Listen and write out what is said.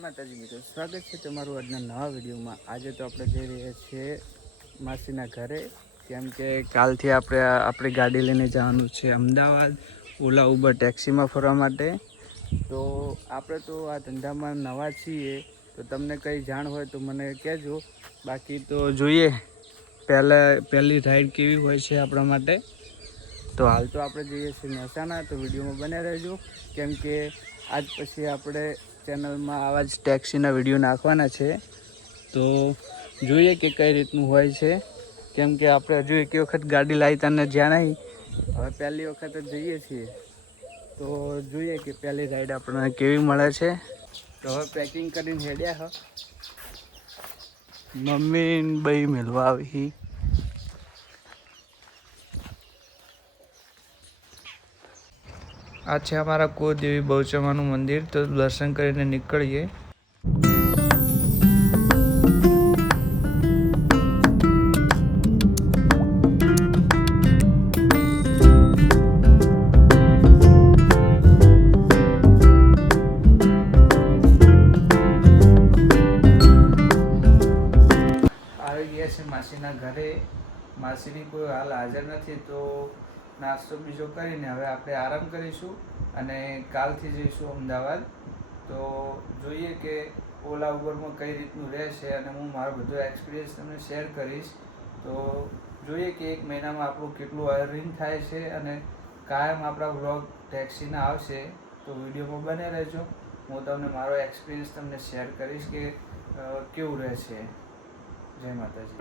માતાજી મિત્રો, સ્વાગત છે તમારું આજના નવા વિડીયોમાં। આજે તો આપણે જઈ રહ્યા છીએ માસીના ઘરે, કેમ કે કાલથી આપણી ગાડી લઈને જવાનું છે અમદાવાદ ઓલા ઉબર ટેક્સીમાં ફરવા માટે। તો આપણે તો આ ધંધામાં નવા છીએ, તો તમને કંઈ જાણ હોય તો મને કહેજો। બાકી તો જોઈએ પહેલી રાઈડ કેવી હોય છે આપણા માટે। તો હાલ તો આપણે જઈએ છીએ મહેસાણા, તો વિડીયોમાં બન્યા રહેજો, કેમ કે આજ પછી આપણે ચેનલમાં આવા જ ટેક્સીના વિડીયો નાખવાના છે। તો જોઈએ કે કઈ રીતનું હોય છે, કેમ કે આપણે હજુ એક વખત ગાડી લાવી તને જ્યાં નહીં, હવે પહેલી વખત જ જઈએ છીએ। તો જોઈએ કે પહેલી રાઈડ આપણને કેવી મળે છે। તો હવે પેકિંગ કરીને હેડ્યા હ મમ્મી બઈ મેળવા આવી। આ છે અમારા કુળદેવી બહુચરામાનું મંદિર, તો દર્શન કરીને નીકળીએ। આવી ગયા છે માસીના ઘરે। માસીની કોઈ હાલ હાજર નથી, તો નાસ્તો બીજો કરીને હવે આપણે આરામ કરીશું અને કાલથી જઈશું અમદાવાદ। તો જોઈએ કે ઓલા ઉબરમાં કઈ રીતનું રહેશે, અને હું મારો બધો એક્સપિરિયન્સ તમને શેર કરીશ। તો જોઈએ કે એક મહિનામાં આપણું કેટલું અર્નિંગ થાય છે, અને કાયમ આપણા વ્લોગ ટેક્સીના આવશે, તો વિડીયોમાં બને રહેજો। હું તમને મારો એક્સપિરિયન્સ તમને શેર કરીશ કે કેવું રહેશે। જય માતાજી।